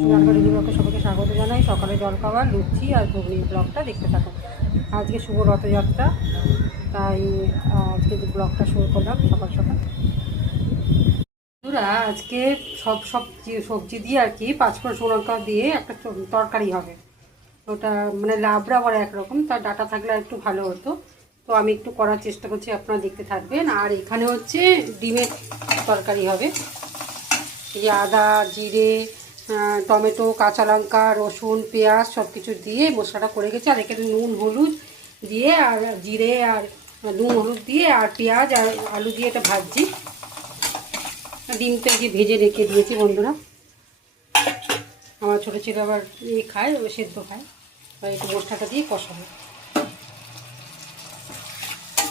সোনারগাঁও ব্লগে সবাইকে স্বাগত জানাই। সকালে জলখাবার লুচি আর ঘুগনির ব্লগটা দেখতে থাকুন। আজকে শুভ রথযাত্রা, তাই আজকে ব্লগটা শুরু করলাম সকাল সকাল। বন্ধুরা, আজকে সবজি দিয়ে আর কি পাঁচফোড়ন লঙ্কা দিয়ে একটা তরকারি হবে। ওটা মানে লাবড়া বলে একরকম, তার ডাটা থাকলে আর একটু ভালো হতো। তো আমি একটু করার চেষ্টা করছি, আপনারা দেখতে থাকবেন। আর এখানে হচ্ছে ডিমের তরকারি হবে। এই আদা, জিরে, টমেটো, কাঁচা লঙ্কা, রসুন, পেঁয়াজ সব কিছু দিয়ে মশলাটা করে গেছে। আর এখানে নুন হলুদ দিয়ে আর জিরে আর নুন হলুদ দিয়ে আর পেঁয়াজ আর আলু দিয়ে এটা ভাজছি। ডিমটা যে ভেজে রেখে দিয়েছি বন্ধুরা। আমার ছোটো ছেলে আবার খায়, ও সেদ্ধ খায়। বা একটু মশলাটা দিয়ে কষাবো।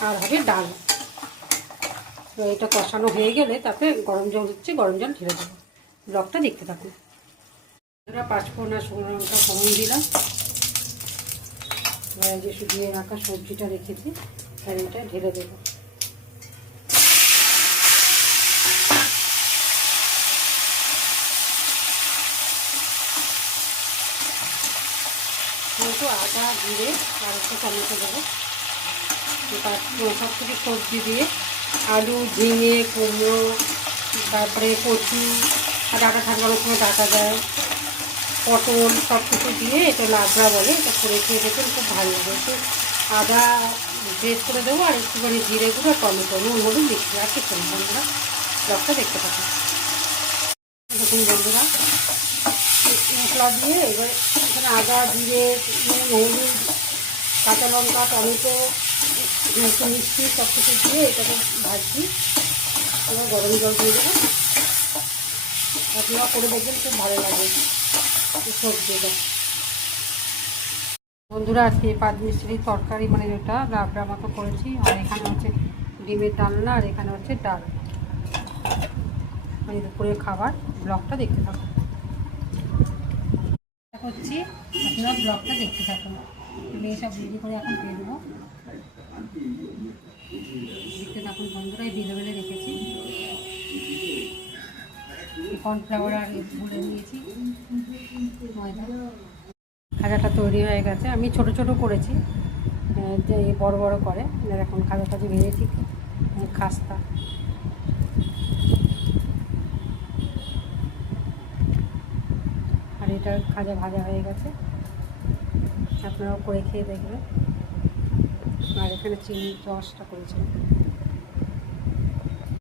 আর হবে ডাল। তো এটা কষানো হয়ে গেলে তারপরে গরম জল হচ্ছে, গরম জল ঢেলে দেবো। ব্লগটা দেখতে থাকুন। পাঁচফোড়ন আর শুকনো লঙ্কা ফোড়ন দিলাম। যে শুকিয়ে রাখা সবজিটা রেখেছি আর এটা ঢেলে দেবো। একটু আদা, জিরে আর একটু টমেটো দেবো। সব কিছু সবজি দিয়ে আলু, ঝিঙে, কুমড়ো, তারপরে কচু আর ডাটা থাকলে অনেক সময় ডাটা দেয়, পটল সব কিছু দিয়ে এটা লাবড়া বলে। এটা করে খেয়ে দেখবেন, খুব ভালো লাগে। একটু আদা গ্রেট করে দেবো আর একটুখানি জিরে গুঁড়ো, টমেটো, নুন হলুদ মিশিয়ে আর কিছু বন্ধুরা ব্লগটা দেখতে থাকুন। দেখুন বন্ধুরা, মশলা দিয়ে এবার এখানে আদা, জিরে, নুন হলুদ, কাঁচা লঙ্কা, টমেটো, একটু মিষ্টি সব কিছু দিয়ে এটাকে ভাজছি। এবার গরম জল দিয়ে দেবো। আপনারা করে দেখবেন, খুব ভালো লাগে সবজিটা। বন্ধুরা, আজকে পাঁচ মিষ্টির তরকারি মানে যেটা লাবড়া মতো করেছি। আর এখানে হচ্ছে ডিমের ডালনা আর এখানে হচ্ছে ডাল। মানে দুপুরের খাবার। ব্লগটা দেখতে থাকুন। করছি আপনারা ব্লগটা দেখতে থাকুন। আমি এসব রেডি করে এখন দিয়ে দেবো। দেখতে থাকুন বন্ধুরা। এই বেলে বেলে রেখেছি কর্নফ্লাওয়ার আর গুলে নিয়েছি ময়দা। খাজাটা তৈরি হয়ে গেছে। আমি ছোট ছোট করেছি, যে বড় বড় করে। এখন খাজাটা যে ভেজেছি খাস্তা। আর এটা খাজা ভাজা হয়ে গেছে, আপনারাও করে খেয়ে দেখবেন। আর এখানে চিনি রসটা করেছিলাম।